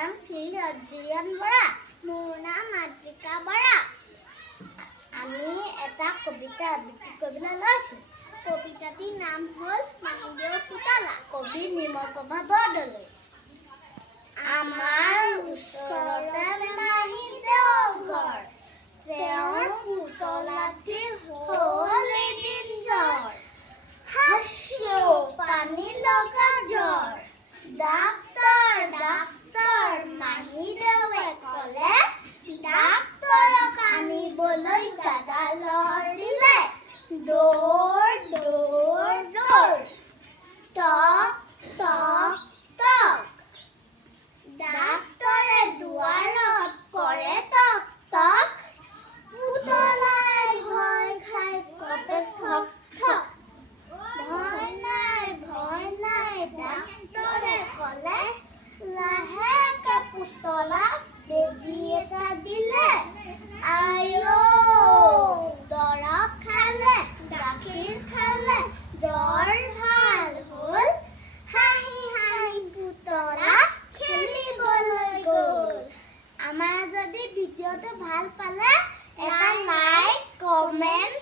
নাম শ্ৰী অজিয়ান বৰা। মোৰ নাম মাতৃকা বৰা। আমি এটা কবিতা আবৃত্তি কৰিবলৈ লৈছোঁ। কবিতাটিৰ নাম হ'ল মাহীদেউ পুতলা। কবি নিৰ্মলপ্ৰভা বৰদলৈ। আমাৰ ওচৰতে মাহীদেউ ঘৰ, তেওঁৰ পুতলাটিৰ হ'ল এদিন জ্বৰ। হাঁচিও পানী লগা জ্বৰ। ডাক্তৰ ডাক্তৰ মাহীদেউৱে ক'লে, ডাক্তৰক আনিবলৈ দাদালৰ দিলে। দৌৰ দৌৰ দৌৰ, টক টক টক। ডাক্তৰে দুৱাৰত কৰে টক টক। পুতলাই ভয় খাই কপে ঠক ঠক। ভয় নাই ডাক্তৰে ক'লে, লাহেকে পুতলাক বেজী এটা দিলে। দৰৱ খালে, গাখীৰ খালে, জ্বৰ ভাল হ'ল। হাঁহি হাঁহি পুতলা খেলিবলৈ গ'ল। আমাৰ যদি ভিডিঅ'টো ভাল পালে এটা লাইক, কমেণ্ট